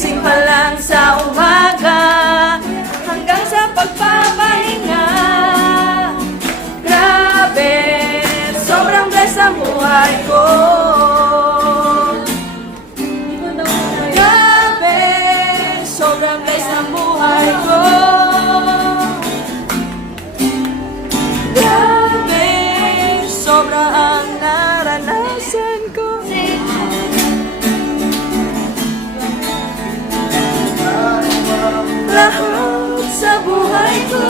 Pagkagising pa lang sa umaga hanggang sa pagpapahinga. Grabe, sobrang blessed ang buhay ko. Grabe, sobrang blessed ang buhay ko. Grabe, sobra ang naranasan ko. Lahat sa buhay ko,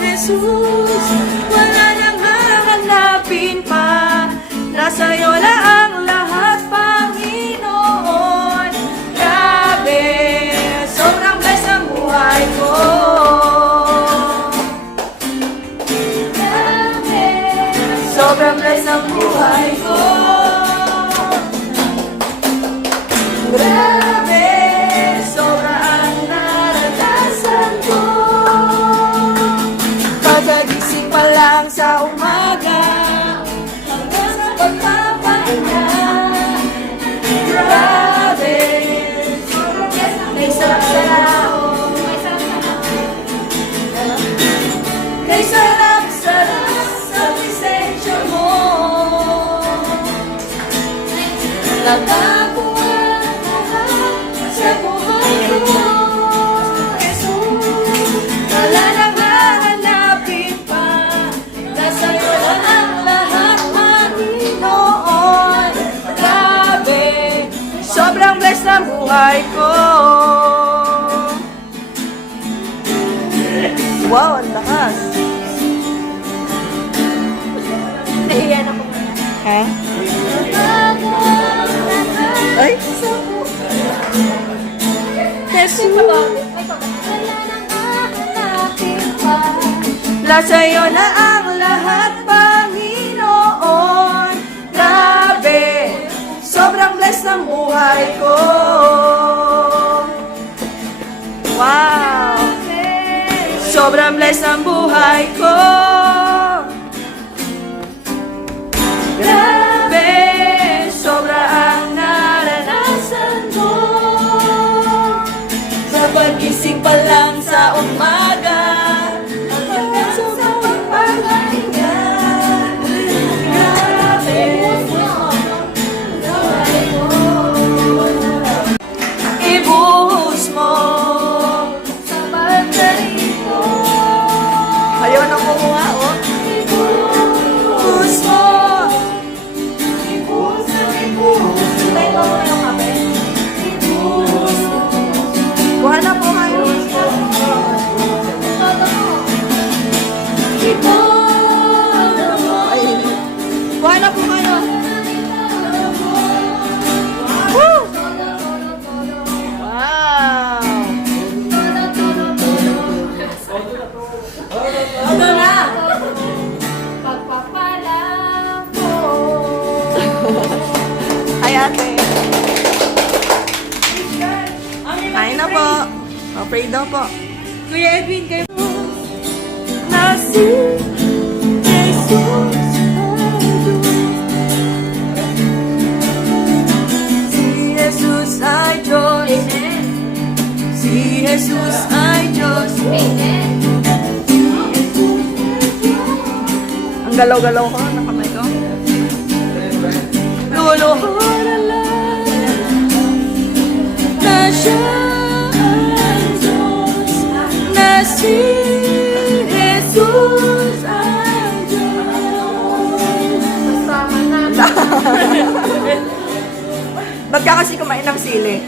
Jesus, wala nang hahanapin pa. Nasa'yo na ang lahat, Panginoon. Grabe, sobrang blessed ang buhay ko. Grabe, sobrang blessed ang buhay ko. Grabe, sobra ang naranasan ko. Pagkagising pa lang sa umaga hanggang sa pagpapahinga. Grabe, may sarap-sarap. May sarap-sarap sa presensya mo. Nagbago sa buhay ko, Jesus, wala nang hahanapin pa. Nasa'yo na ang lahat, Panginoon. Grabe, sobrang blessed ang buhay ko. Wow, ang lakas. Naiyan ako muna. Ha? Ay? Jesus, nasa'yo na ang lahat, Panginoon. Grabe, sobrang blessed ang buhay ko. Wow, sobrang blessed ang buhay ko. Grabe, sobra ang naranasan ko. Paggising pa lang sa umaga hanggang sa pagpapahinga. Grabe, ibuhos mo sa pagdating ko. Ayaw na kumuha, oh. Ibuhos mo. Ibuhos na ibuhos. Tayo mo yung kape. Ibuhos mo. Kuha na po kayo. Ay, kuha na po kayo. Woo! Wow! Ito na! Pagpapala po. Ay, ate. Kain na po. O-pray daw po. Kuya Edwin, kayo po. Nasi Jesus si Jesus ay Diyos. Si Jesus ay Diyos. Ang galaw-galaw ko, nakamay ko. Luluhod lang na siya ang Diyos, na si Jesus ang Diyos. Ba't ka kasi kumain ng sili?